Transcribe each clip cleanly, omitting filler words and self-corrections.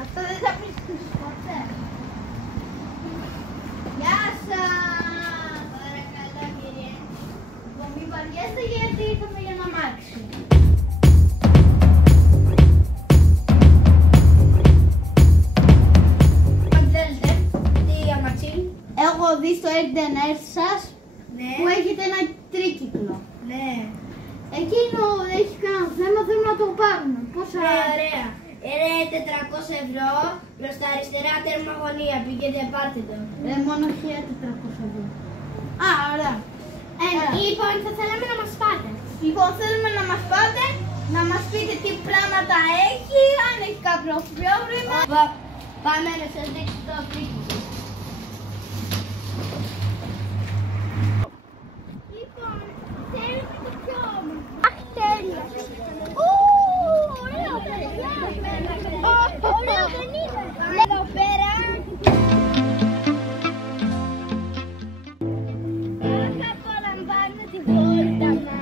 Αυτό δεν θα πεις ποτέ. Γεια σας! Παρακαλώ κύριε. Μην βαριέστε γιατί ήρθαμε για να αμάξι. Αν θέλετε, τι αμάξι? Έχω δει στο internet σας που έχετε ένα τρίκυκλο. Ναι. Εκείνο έχει κανένα θέμα, θέλουμε να το πάρουμε. Πόσα? Ωραία. Είναι 400 ευρώ, προς τα αριστερά τέρμα γωνία, πήγαινε πάρτε το. Μόνο 1400 ευρώ. Α, ωραία. Λοιπόν, θα θέλαμε να μας πάτε. Λοιπόν, θέλουμε να μας πάτε, να μας πείτε τι πράγματα έχει, αν έχει κάποιο πρόβλημα. Πάμε να σας δείξω το τρίκυκλο. Λοιπόν, θέλουμε το πιο όμορφο. Αχ, τέλεια. Ωραίο, παιδιά. Ωραίο, δεν είναι. Εδώ πέρα. Αχ, απολαμβάνω τη βόλτα μας.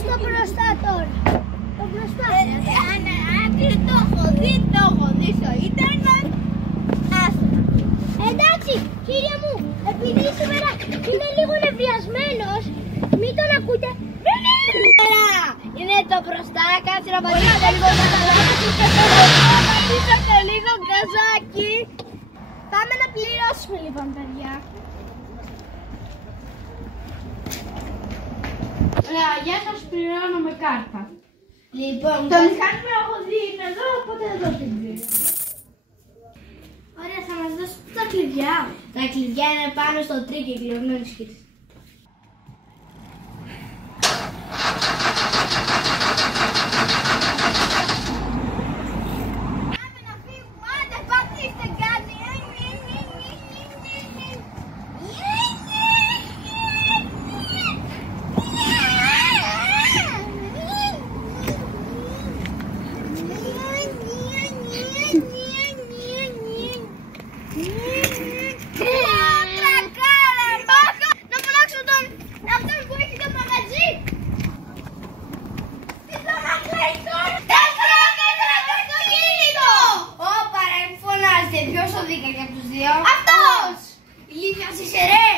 Στο μπροστά τώρα. Το μπροστά. Το έχω δει στο ίντερνετ. Εντάξει, κύριε μου, επειδή σήμερα είναι λίγο νευριασμένος, μην τον ακούτε. Είναι το μπροστά, κάτσε να πατήσετε λίγο πατήσατε λίγο γκαζάκι. Πάμε να πληρώσουμε λοιπόν, παιδιά. Ωραία, γεια σας, πληρώνω με κάρτα. Λοιπόν, το μηχάνημα έχω δει είναι εδώ, οπότε εδώ την πλήρω. Ωραία, θα μας δώσουν τα κλειδιά. Τα κλειδιά είναι πάνω στο τρίκυκλο, μην ανησυχείτε. Πάμε να φύγουμε, άντε πατήστε κάτι. Ποιος οδήγαγε από τους δύο? Αυτός! Ηλίθεια είσαι ρε!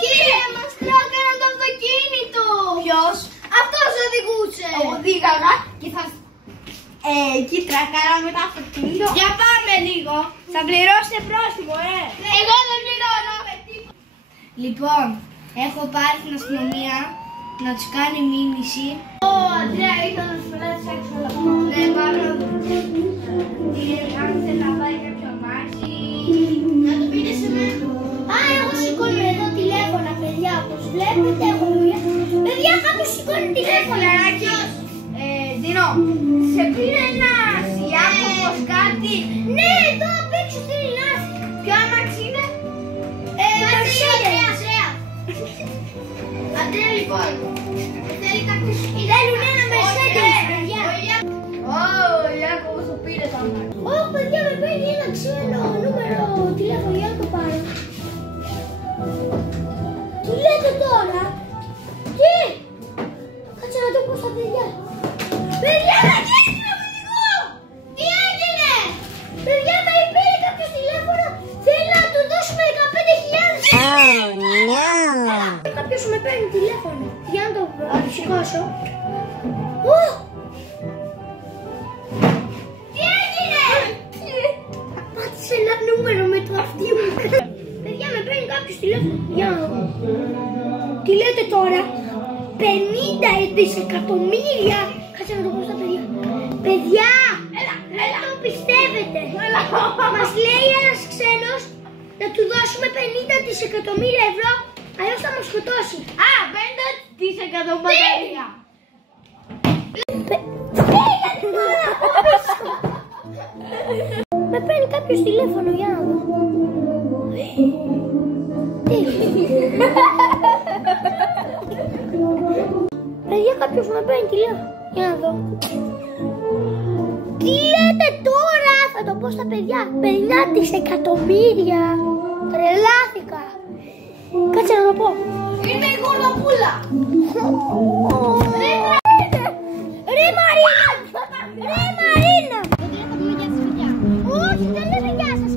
Κύριε, μας κράκαραν το αυτοκίνητο! Ποιος? Αυτός οδηγούσε! Οδήγαγα και θα... εκεί τρακάραμε το αυτοκίνητο. Για πάμε λίγο! Θα πληρώσετε πρόστιμο, Εγώ δεν πληρώνω! Λοιπόν, έχω πάρει την αστυνομία να τους κάνει μήνυση. Αντρέα, ήθελα να σου περάσει έξω όλα αυτά. Ναι, πάμε να δούμε. Αν θέλει να πάει κάποιο αμάξι, να το πείτε σε μένα. Α, εγώ σηκώνω εδώ τηλέφωνα, παιδιά, όπως βλέπετε. Παιδιά, κάποιος σηκώνει τηλέφωνα. Δίνω, σε πήρε ένας Ιάκωβος κάτι. Ναι, εδώ απ' έξω θέλει να έρθει. Ποιο αμάξι είναι? Αντρέα, λοιπόν. Θέλει κάποιος... Θέλουν ένα Mercedes, παιδιά. Ο Ιάκωβος το πήρε το αμάξι. Παιδιά, με παίρνει ένα ξένο νούμερο τηλέφωνο για να το πάρω. Τι λέτε τώρα? Τι? Κάτσε να το πω στα παιδιά. Παιδιά, θα γίνει να φύγω! Τι έγινε? Παιδιά, θα πήρε κάποιος τηλέφωνο. Θέλει να του δώσουμε 15.000. Κάποιος με παίρνει τηλέφωνο. Για να το σηκώσω. Τι έγινε? Πάτησε ένα νούμερο με το αυτί μου. Παιδιά, με παίρνει κάποιος τηλέφωνο. Για να δω. Τι λέτε τώρα? 50 δισεκατομμύρια. Κάτσε να το πω στα παιδιά. Παιδιά, δεν το πιστεύετε. Μας λέει ένας ξένος να του δώσουμε 50 δισεκατομμύρια ευρώ, αλλιώς θα μας σκοτώσει. Α, 50 100% μπαταρία. Με παίρνει κάποιος τηλέφωνο, για να δω. Τι? Παιδιά, κάποιος με παίρνει τηλέφωνο, για να δω. Τι λέτε τώρα, θα το πω στα παιδιά, 50 δισεκατομμύρια. Τρελάθηκα. Κάτσε να το πω. Είναι η γορδοπούλα. Ρε Μαρίνα! Ρε Μαρίνα! Γιατί θα πούμε γεια σας, παιδιά. Όχι, δεν λέμε γεια σας.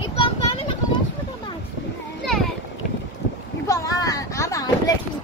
Λοιπόν, πάμε να χαλάσουμε τα μάτια. Ναι. Λοιπόν, άμα βλέπεις